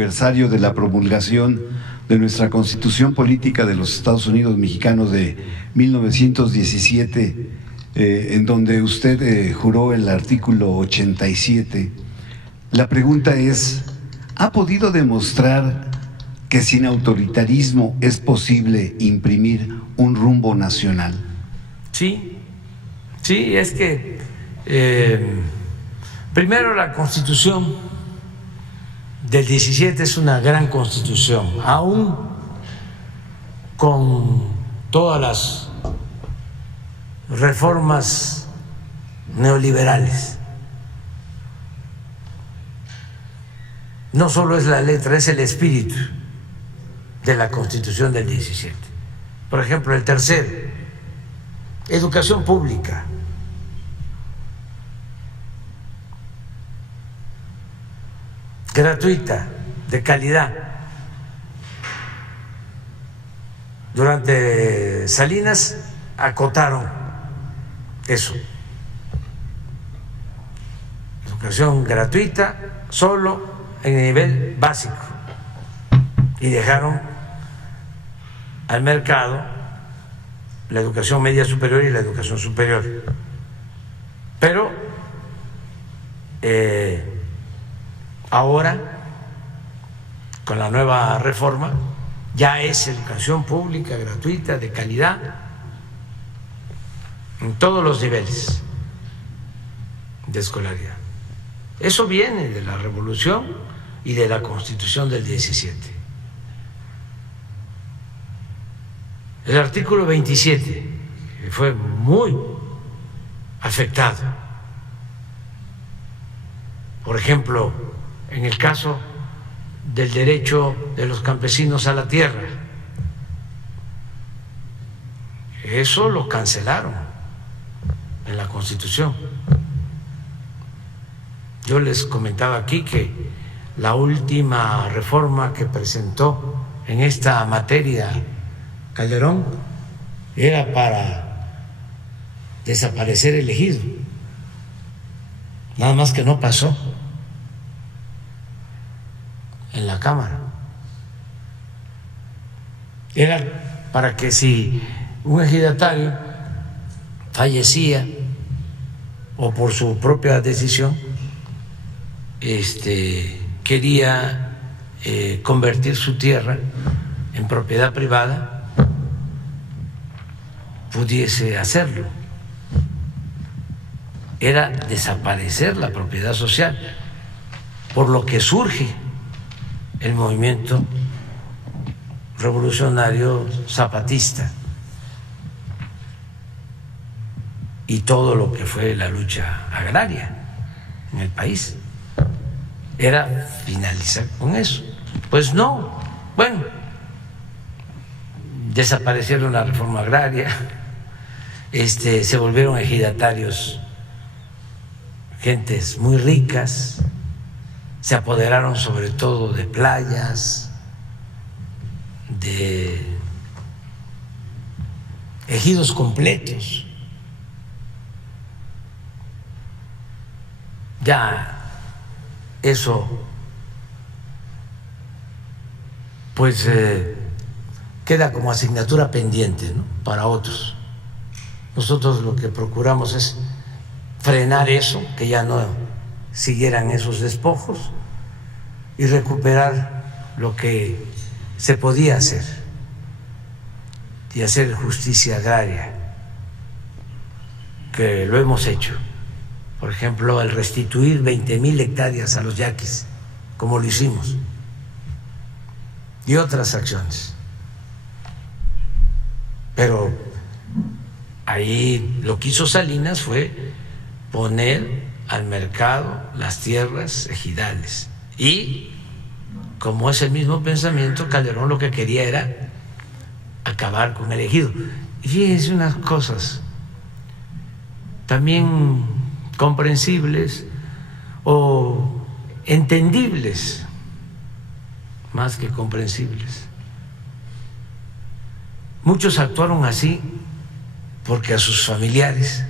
Aniversario de la promulgación de nuestra Constitución Política de los Estados Unidos Mexicanos de 1917, en donde usted juró el artículo 87. La pregunta es, ¿ha podido demostrar que sin autoritarismo es posible imprimir un rumbo nacional? Sí, es que primero la Constitución del 17 es una gran Constitución, aún con todas las reformas neoliberales. No solo es la letra, es el espíritu de la Constitución del 17. Por ejemplo, el tercero, educación pública. Gratuita, de calidad. Durante Salinas acotaron eso. Educación gratuita solo en el nivel básico y dejaron al mercado la educación media superior y la educación superior. Pero ahora, con la nueva reforma, ya es educación pública, gratuita, de calidad, en todos los niveles de escolaridad. Eso viene de la Revolución y de la Constitución del 17. El artículo 27 fue muy afectado. Por ejemplo, en el caso del derecho de los campesinos a la tierra, eso lo cancelaron en la Constitución. Yo les comentaba aquí que la última reforma que presentó en esta materia Calderón era para desaparecer el ejido, nada más que no pasó en la Cámara. Era para que si un ejidatario fallecía o por su propia decisión quería convertir su tierra en propiedad privada, pudiese hacerlo. Era desaparecer la propiedad social, por lo que surge el movimiento revolucionario zapatista y todo lo que fue la lucha agraria en el país. Era finalizar con eso. Pues no, bueno, desaparecieron la reforma agraria, se volvieron ejidatarios gentes muy ricas, se apoderaron sobre todo de playas, de ejidos completos. Ya eso pues queda como asignatura pendiente, ¿no?, para otros. Nosotros lo que procuramos es frenar eso, que ya no siguieran esos despojos, y recuperar lo que se podía hacer y hacer justicia agraria, que lo hemos hecho. Por ejemplo, el restituir 20,000 hectáreas a los yaquis, como lo hicimos, y otras acciones. Pero ahí lo que hizo Salinas fue poner al mercado las tierras ejidales. Y como es el mismo pensamiento, Calderón lo que quería era acabar con el ejido. Y fíjense unas cosas también comprensibles o entendibles, más que comprensibles. Muchos actuaron así porque a sus familiares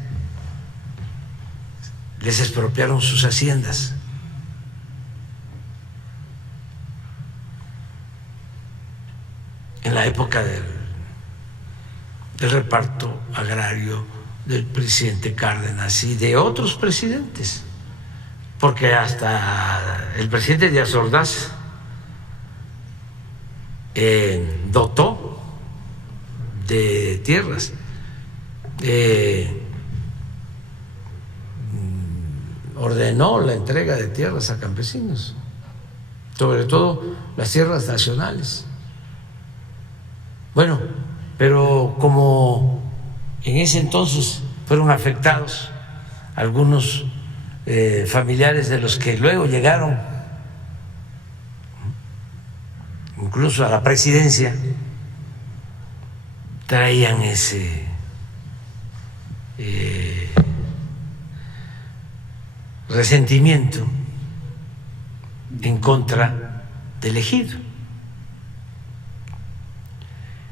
les expropiaron sus haciendas. en la época del reparto agrario del presidente Cárdenas y de otros presidentes, porque hasta el presidente Díaz Ordaz dotó de tierras, ordenó la entrega de tierras a campesinos, sobre todo las tierras nacionales. Bueno, pero como en ese entonces fueron afectados algunos familiares de los que luego llegaron incluso a la presidencia, traían ese resentimiento en contra del ejido.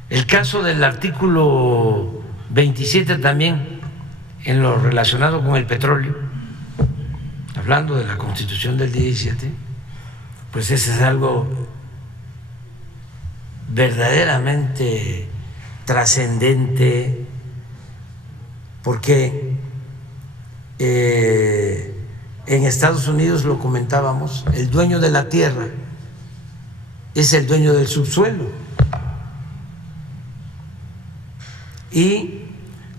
El caso del artículo 27 también, en lo relacionado con el petróleo, hablando de la Constitución del 17, pues ese es algo verdaderamente trascendente, porque en Estados Unidos, lo comentábamos, el dueño de la tierra es el dueño del subsuelo. Y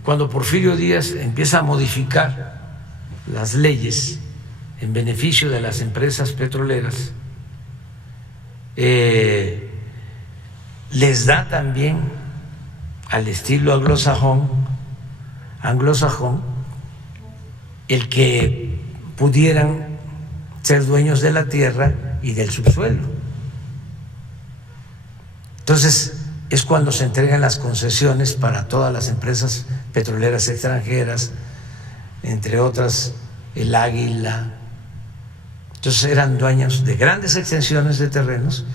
cuando Porfirio Díaz empieza a modificar las leyes en beneficio de las empresas petroleras, les da también, al estilo anglosajón, el que pudieran ser dueños de la tierra y del subsuelo. Entonces es cuando se entregan las concesiones para todas las empresas petroleras extranjeras, entre otras el Águila. Entonces eran dueños de grandes extensiones de terrenos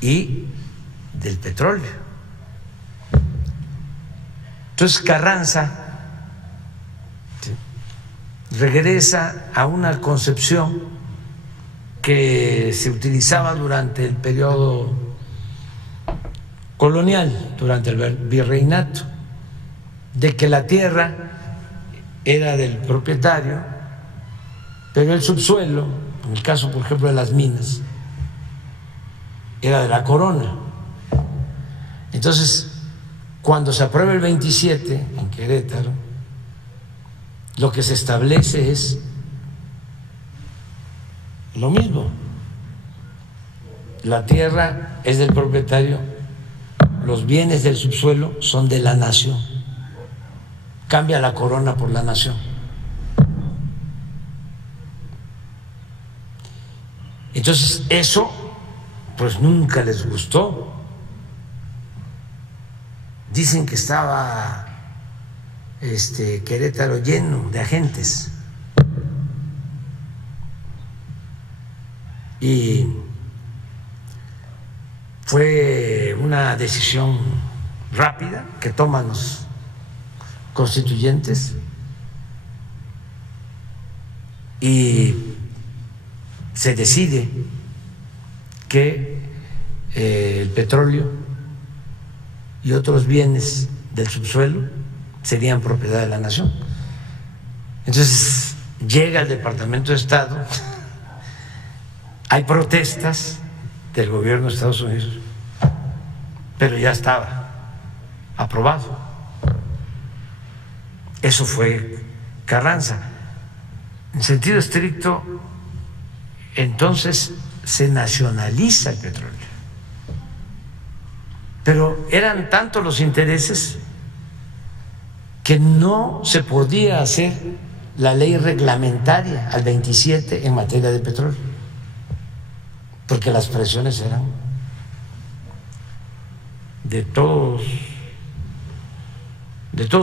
y del petróleo. Entonces Carranza regresa a una concepción que se utilizaba durante el periodo colonial, durante el virreinato, de que la tierra era del propietario, pero el subsuelo, en el caso por ejemplo de las minas, era de la corona. Entonces, cuando se aprueba el 27 en Querétaro, lo que se establece es lo mismo: la tierra es del propietario, los bienes del subsuelo son de la nación. Cambia la corona por la nación. Entonces eso pues nunca les gustó. Dicen que estaba Querétaro lleno de agentes, y fue una decisión rápida que toman los constituyentes y se decide que el petróleo y otros bienes del subsuelo serían propiedad de la nación. Entonces llega el Departamento de Estado, hay protestas del gobierno de Estados Unidos, pero ya estaba aprobado. Eso fue Carranza. En sentido estricto, entonces se nacionaliza el petróleo. Pero eran tantos los intereses que no se podía hacer la ley reglamentaria al 27 en materia de petróleo, porque las presiones eran de todo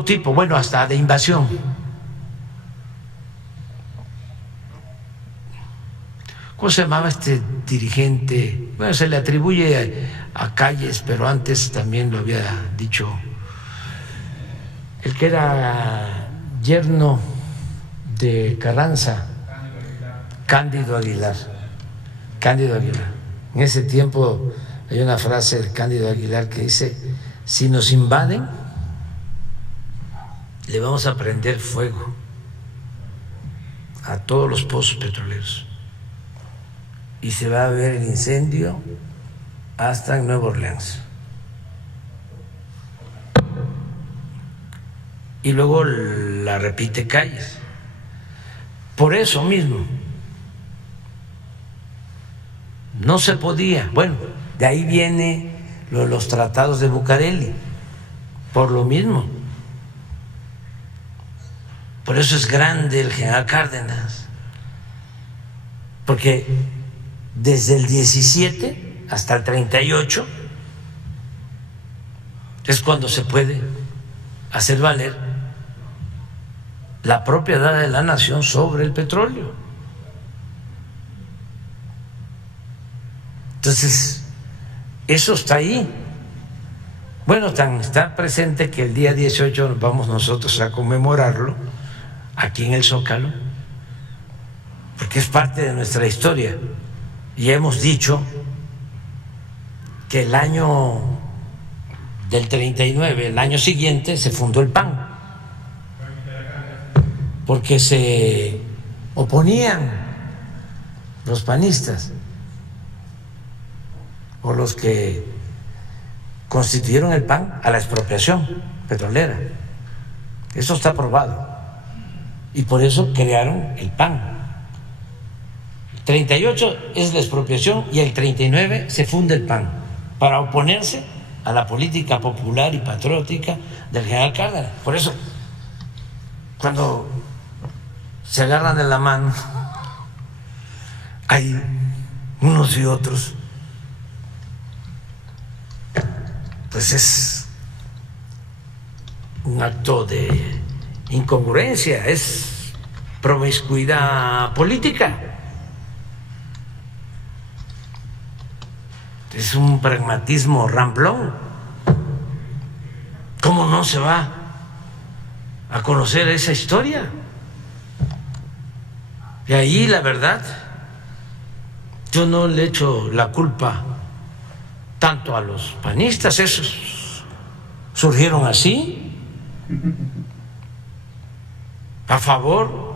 tipo, bueno, hasta de invasión. ¿Cómo se llamaba este dirigente? Bueno, se le atribuye a Calles, pero antes también lo había dicho el que era yerno de Carranza, Cándido Aguilar. En ese tiempo Hay una frase de Cándido Aguilar que dice: si nos invaden, le vamos a prender fuego a todos los pozos petroleros y se va a ver el incendio hasta en Nueva Orleans. Y luego la repite Calles. Por eso mismo no se podía. Bueno, de ahí viene los tratados de Bucareli, por lo mismo. Por eso es grande el general Cárdenas, porque desde el 17 hasta el 38 es cuando se puede hacer valer la propiedad de la nación sobre el petróleo. Entonces, eso está ahí. Bueno, está presente que el día 18 vamos nosotros a conmemorarlo aquí en el Zócalo, porque es parte de nuestra historia. Y hemos dicho que el año del 39, el año siguiente, se fundó el PAN, porque se oponían los panistas o los que constituyeron el PAN a la expropiación petrolera. Eso está probado. Y por eso crearon el PAN. El 38 es la expropiación y el 39 se funda el PAN para oponerse a la política popular y patriótica del general Cárdenas. Por eso, cuando se agarran de la mano, hay unos y otros, pues es un acto de incongruencia, es promiscuidad política, es un pragmatismo ramplón. ¿Cómo no se va a conocer esa historia? Y ahí, la verdad, yo no le echo la culpa tanto a los panistas. Esos surgieron así, a favor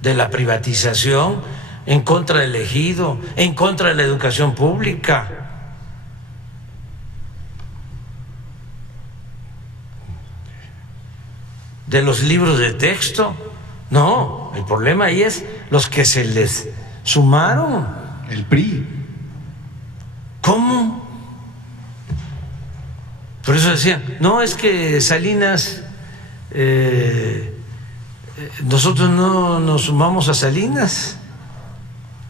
de la privatización, en contra del ejido, en contra de la educación pública. De los libros de texto. No, el problema ahí es los que se les sumaron. El PRI. ¿Cómo? Por eso decían, no, es que Salinas, nosotros no nos sumamos a Salinas,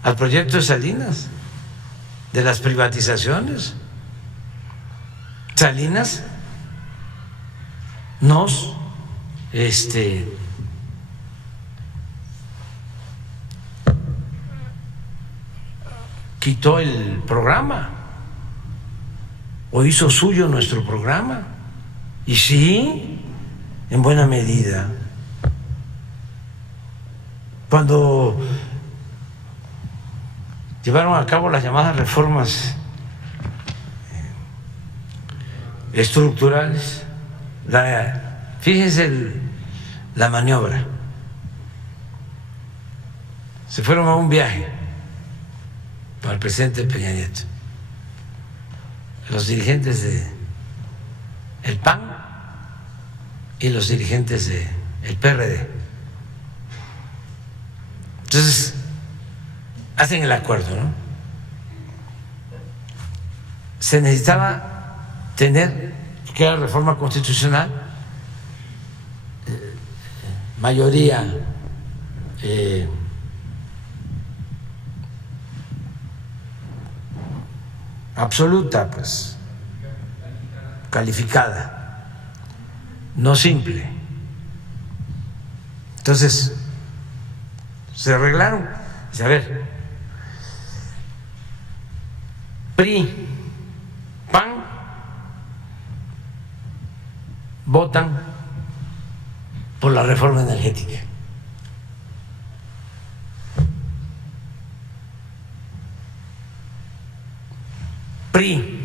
al proyecto de Salinas, de las privatizaciones. Salinas nos quitó el programa o hizo suyo nuestro programa. Y sí, en buena medida. Cuando llevaron a cabo las llamadas reformas estructurales, fíjense la maniobra. Se fueron a un viaje para el presidente Peña Nieto, los dirigentes del PAN y los dirigentes del PRD. Entonces, hacen el acuerdo, ¿no? Se necesitaba tener, que era reforma constitucional, mayoría absoluta, pues, calificada, no simple. Entonces, se arreglaron. Dice, a ver, PRI, PAN, votan por la reforma energética. PRI.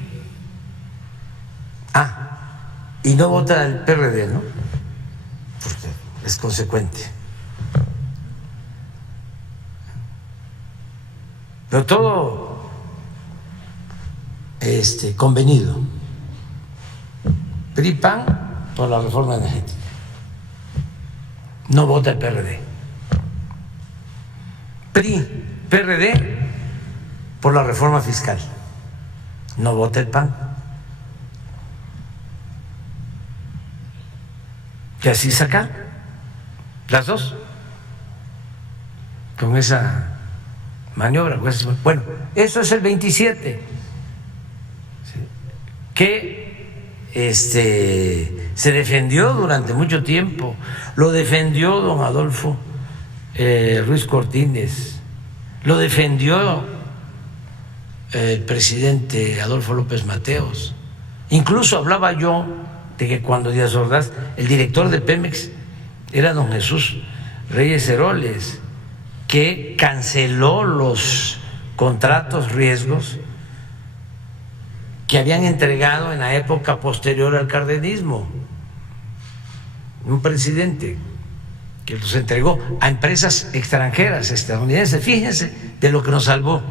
Y no vota el PRD, ¿no? Porque es consecuente. Pero todo convenido. PRI, PAN por la reforma energética. No vota el PRD. PRI, PRD por la reforma fiscal. No vota el PAN. Y así sacar las dos con esa maniobra. Bueno, eso es el 27, que se defendió durante mucho tiempo, lo defendió don Adolfo Ruiz Cortines, lo defendió el presidente Adolfo López Mateos. Incluso hablaba yo de que cuando Díaz Ordaz, el director de Pemex, era don Jesús Reyes Heroles, que canceló los contratos riesgos que habían entregado en la época posterior al cardenismo. Un presidente que los entregó a empresas extranjeras, estadounidenses. Fíjense de lo que nos salvó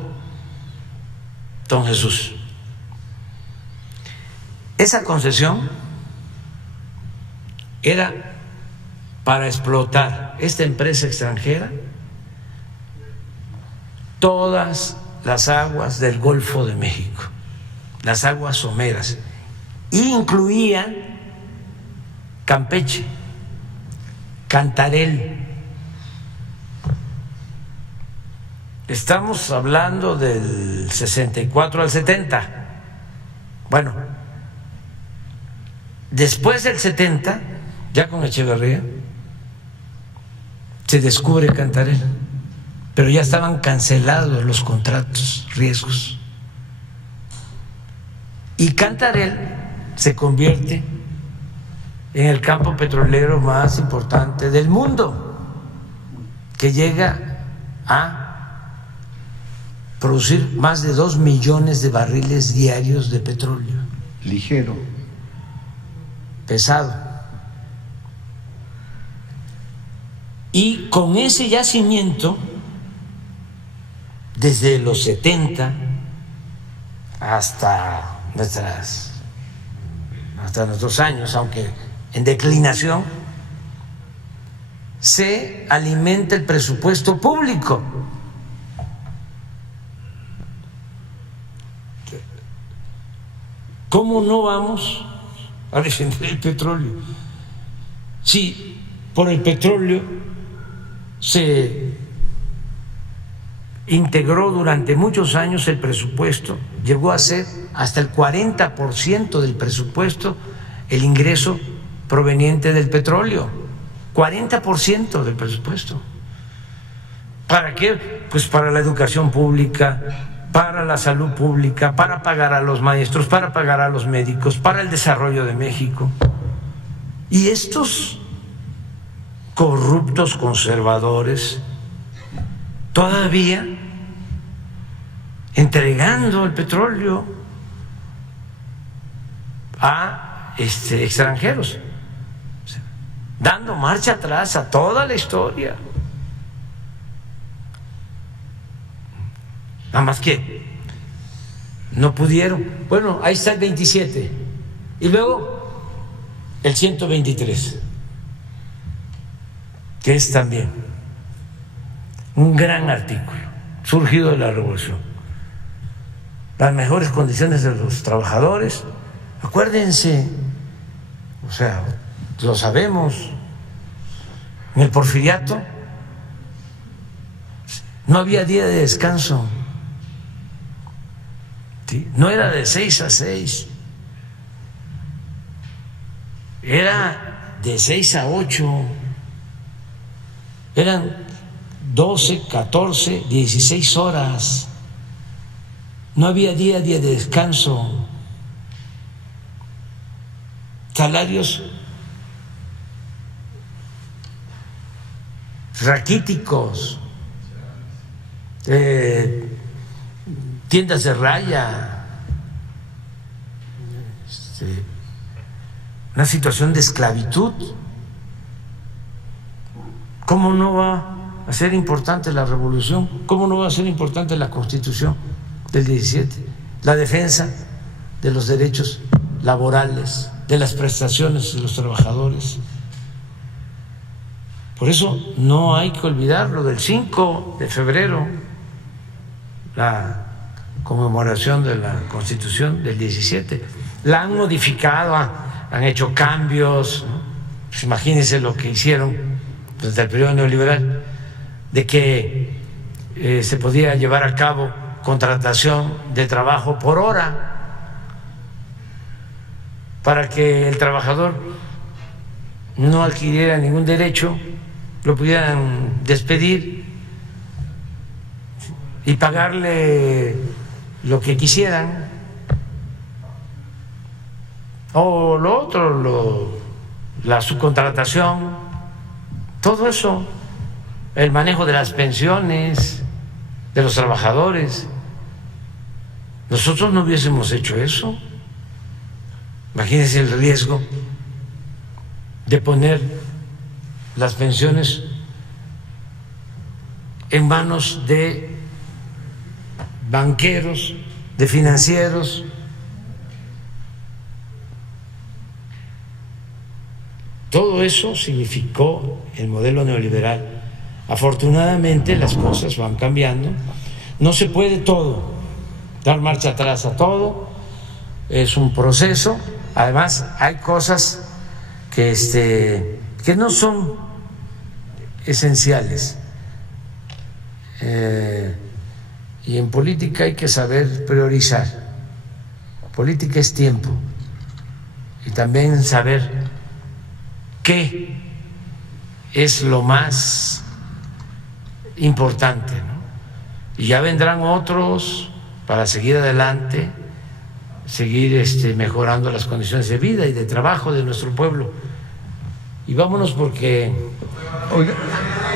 don Jesús. Esa concesión era para explotar esta empresa extranjera todas las aguas del Golfo de México, las aguas someras, incluía Campeche, Cantarell. Estamos hablando del 64 al 70. Bueno, después del 70, ya con Echeverría, se descubre Cantarell, pero ya estaban cancelados los contratos riesgos. Y Cantarell se convierte en el campo petrolero más importante del mundo, que llega a producir más de 2 millones de barriles diarios de petróleo. Ligero. Pesado. Y con ese yacimiento, desde los 70 hasta nuestros años, aunque en declinación, se alimenta el presupuesto público. ¿Cómo no vamos a defender el petróleo? Si por el petróleo se integró durante muchos años el presupuesto, llegó a ser hasta el 40% del presupuesto el ingreso proveniente del petróleo, 40% del presupuesto. ¿Para qué? Pues para la educación pública, para la salud pública, para pagar a los maestros, para pagar a los médicos, para el desarrollo de México. Y estos corruptos conservadores todavía entregando el petróleo a extranjeros, dando marcha atrás a toda la historia. Nada más que no pudieron. Bueno, ahí está el 27 y luego el 123, que es también un gran artículo surgido de la revolución. Las mejores condiciones de los trabajadores. Acuérdense, o sea, lo sabemos, en el porfiriato no había día de descanso, ¿sí? No era de 6 a 6, era de 6 a 8, eran 12, 14, 16 horas. No había día de descanso. Salarios raquíticos, tiendas de raya, una situación de esclavitud. ¿Cómo no va a ser importante la revolución? ¿Cómo no va a ser importante la Constitución del 17? La defensa de los derechos laborales, de las prestaciones de los trabajadores. Por eso no hay que olvidar lo del 5 de febrero, la conmemoración de la Constitución del 17. La han modificado, han hecho cambios, ¿no? Pues imagínense lo que hicieron desde el periodo neoliberal, de que se podía llevar a cabo contratación de trabajo por hora para que el trabajador no adquiriera ningún derecho, lo pudieran despedir y pagarle lo que quisieran. O lo otro, la subcontratación, todo eso, el manejo de las pensiones de los trabajadores. Nosotros no hubiésemos hecho eso. Imagínense el riesgo de poner las pensiones en manos de banqueros, de financieros. Todo eso significó el modelo neoliberal. Afortunadamente las cosas van cambiando. No se puede todo, dar marcha atrás a todo. Es un proceso. Además, hay cosas que no son esenciales. Y en política hay que saber priorizar. Política es tiempo. Y también saber qué es lo más importante, ¿no? Y ya vendrán otros para seguir adelante, seguir mejorando las condiciones de vida y de trabajo de nuestro pueblo. Y vámonos porque... Oiga.